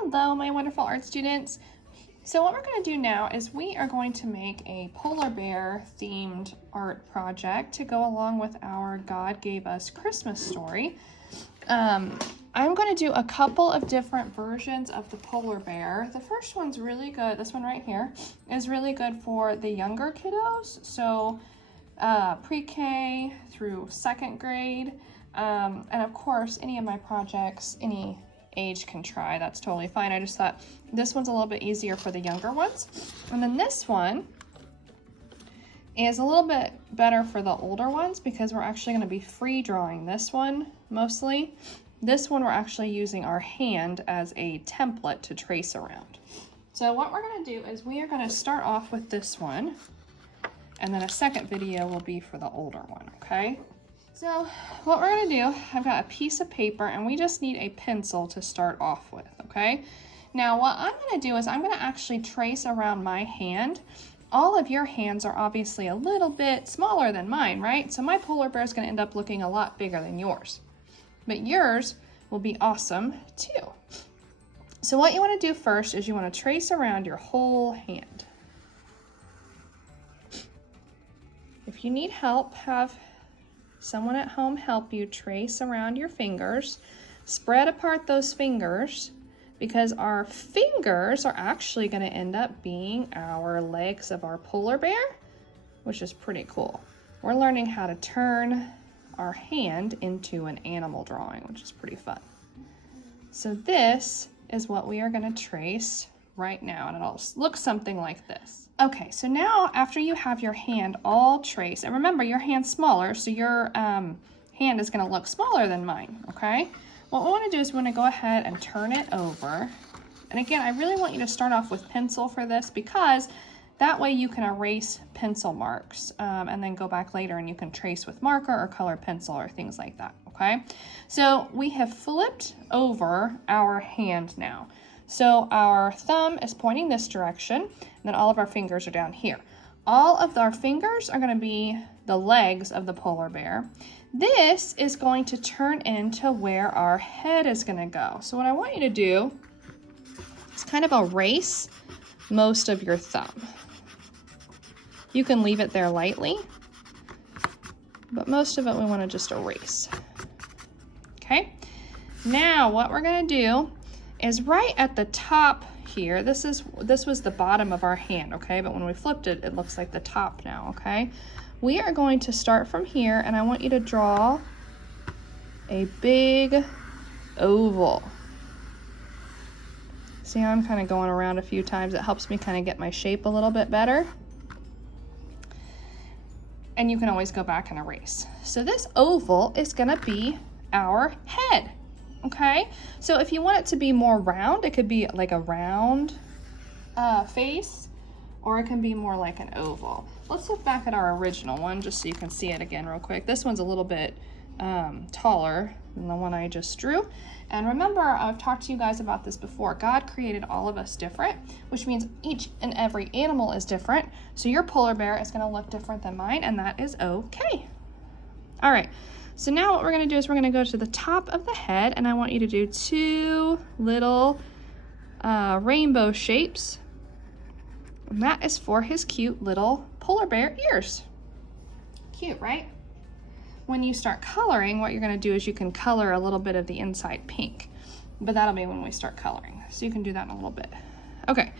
Hello, my wonderful art students. So what we're going to do now is we are going to make a polar bear themed art project to go along with our God Gave Us Christmas story. I'm going to do a couple of different versions of the polar bear. The first one's really good. This one right here is really good for the younger kiddos. So pre-K through 2nd grade. And of course, any of my projects, any age can try. That's totally fine. I just thought this one's a little bit easier for the younger ones. And then this one is a little bit better for the older ones because we're actually going to be free drawing this one mostly. This one we're actually using our hand as a template to trace around. So what we're going to do is we are going to start off with this one, and then a second video will be for the older one, okay? So what we're going to do, I've got a piece of paper and we just need a pencil to start off with, okay? Now what I'm going to do is I'm going to actually trace around my hand. All of your hands are obviously a little bit smaller than mine, right? So my polar bear is going to end up looking a lot bigger than yours. But yours will be awesome too. So what you want to do first is you want to trace around your whole hand. If you need help, have someone at home help you trace around your fingers. Spread apart those fingers because our fingers are actually going to end up being our legs of our polar bear, which is pretty cool. We're learning how to turn our hand into an animal drawing, which is pretty fun. So this is what we are going to trace right now, and it'll look something like this. Okay, so now after you have your hand all traced, and remember your hand's smaller, so your hand is going to look smaller than mine, okay? What we want to do is we want to go ahead and turn it over. And again, I really want you to start off with pencil for this because that way you can erase pencil marks and then go back later and you can trace with marker or colored pencil or things like that, okay? So we have flipped over our hand now. So our thumb is pointing this direction, and then all of our fingers are down here. All of our fingers are going to be the legs of the polar bear. This is going to turn into where our head is going to go. So what I want you to do is kind of erase most of your thumb. You can leave it there lightly, but most of it we want to just erase. Okay, now what we're going to do is right at the top here, this was the bottom of our hand, okay? But when we flipped it, it looks like the top now, okay? We are going to start from here, and I want you to draw a big oval. See how I'm kind of going around a few times? It helps me kind of get my shape a little bit better. And you can always go back and erase. So this oval is gonna be our head. Okay, so if you want it to be more round, it could be like a round face, or it can be more like an oval. Let's look back at our original one just so you can see it again real quick. This one's a little bit taller than the one I just drew. And remember, I've talked to you guys about this before. God created all of us different, which means each and every animal is different. So your polar bear is going to look different than mine, and that is okay. All right. So now what we're going to do is we're going to go to the top of the head, and I want you to do 2 little rainbow shapes. And that is for his cute little polar bear ears. Cute, right? When you start coloring, what you're going to do is you can color a little bit of the inside pink. But that'll be when we start coloring. So you can do that in a little bit. Okay,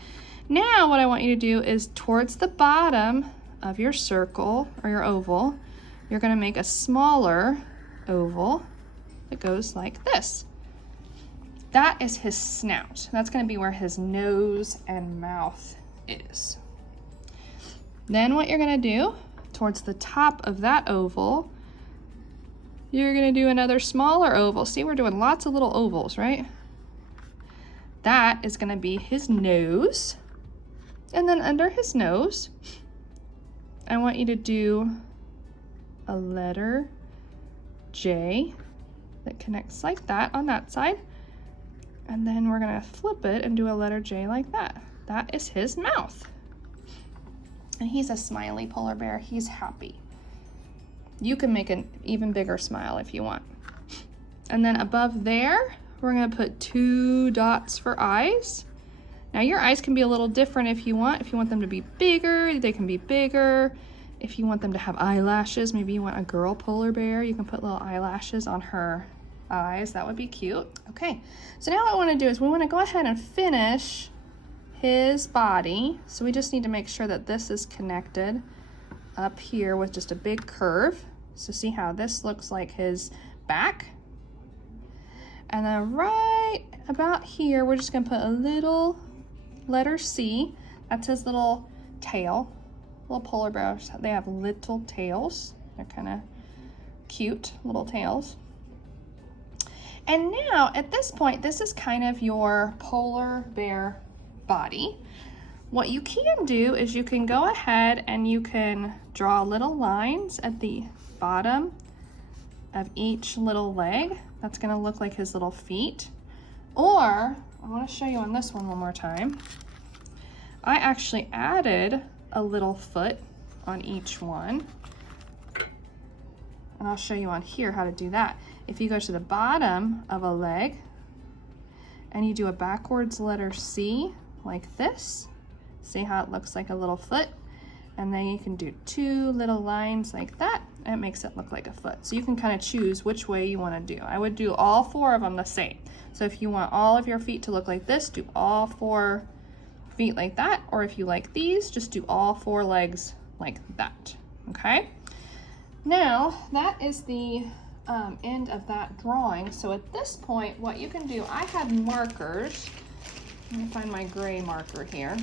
now what I want you to do is towards the bottom of your circle or your oval, you're going to make a smaller oval that goes like this. That is his snout. That's going to be where his nose and mouth is. Then what you're going to do, towards the top of that oval, you're going to do another smaller oval. See, we're doing lots of little ovals, right? That is going to be his nose. And then under his nose, I want you to do a letter J that connects like that on that side, and then we're gonna flip it and do a letter J like that. That is his mouth, and he's a smiley polar bear. He's happy. You can make an even bigger smile if you want. And then above there, we're gonna put 2 dots for eyes. Now your eyes can be a little different if you want. If you want them to be bigger, they can be bigger. If you want them to have eyelashes, maybe you want a girl polar bear, you can put little eyelashes on her eyes. That would be cute. Okay, so now what I want to do is we want to go ahead and finish his body. So we just need to make sure that this is connected up here with just a big curve. So see how this looks like his back. And then right about here, we're just gonna put a little letter C. That's his little tail. Little polar bears, they have little tails. They're kind of cute little tails. And now at this point, this is kind of your polar bear body. What you can do is you can go ahead and you can draw little lines at the bottom of each little leg. That's gonna look like his little feet. Or, I wanna show you on this one more time. I actually added a little foot on each one. And I'll show you on here how to do that. If you go to the bottom of a leg and you do a backwards letter C like this, see how it looks like a little foot? And then you can do 2 little lines like that, and it makes it look like a foot. So you can kind of choose which way you want to do. I would do all 4 of them the same. So if you want all of your feet to look like this, do all 4 feet like that. Or if you like these, just do all 4 legs like that, okay? Now, that is the end of that drawing. So at this point, what you can do, I had markers. Let me find my gray marker here.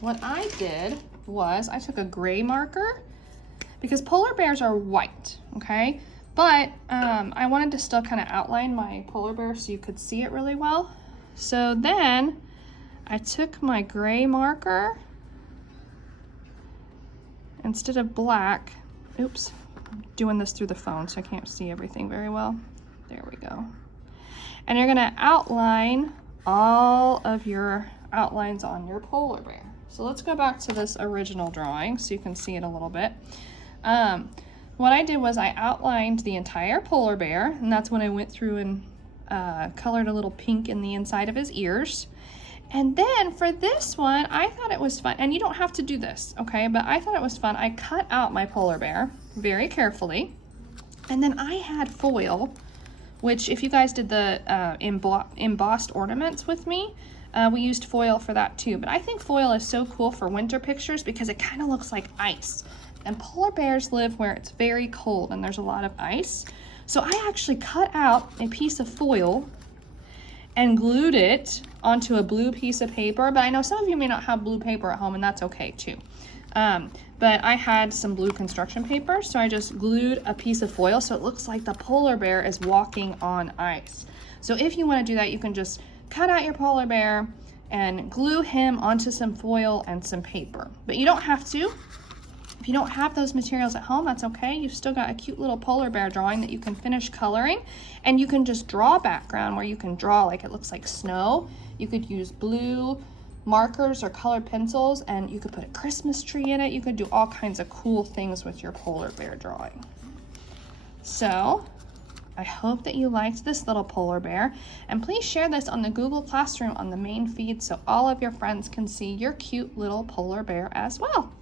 What I did was I took a gray marker because polar bears are white, okay? But I wanted to still kind of outline my polar bear so you could see it really well. So then I took my gray marker, instead of black, oops, I'm doing this through the phone so I can't see everything very well. There we go. And you're gonna outline all of your outlines on your polar bear. So let's go back to this original drawing so you can see it a little bit. What I did was I outlined the entire polar bear, and that's when I went through and colored a little pink in the inside of his ears. And then for this one, I thought it was fun, and you don't have to do this, okay? But I thought it was fun. I cut out my polar bear very carefully, and then I had foil, which if you guys did the embossed ornaments with me, we used foil for that too. But I think foil is so cool for winter pictures because it kind of looks like ice. And polar bears live where it's very cold and there's a lot of ice. So I actually cut out a piece of foil and glued it onto a blue piece of paper. But I know some of you may not have blue paper at home, and that's okay too. But I had some blue construction paper, so I just glued a piece of foil so it looks like the polar bear is walking on ice. So if you want to do that, you can just cut out your polar bear and glue him onto some foil and some paper. But you don't have to. If you don't have those materials at home, that's okay. You've still got a cute little polar bear drawing that you can finish coloring, and you can just draw a background where you can draw like it looks like snow. You could use blue markers or colored pencils, and you could put a Christmas tree in it. You could do all kinds of cool things with your polar bear drawing. So I hope that you liked this little polar bear, and please share this on the Google Classroom on the main feed so all of your friends can see your cute little polar bear as well.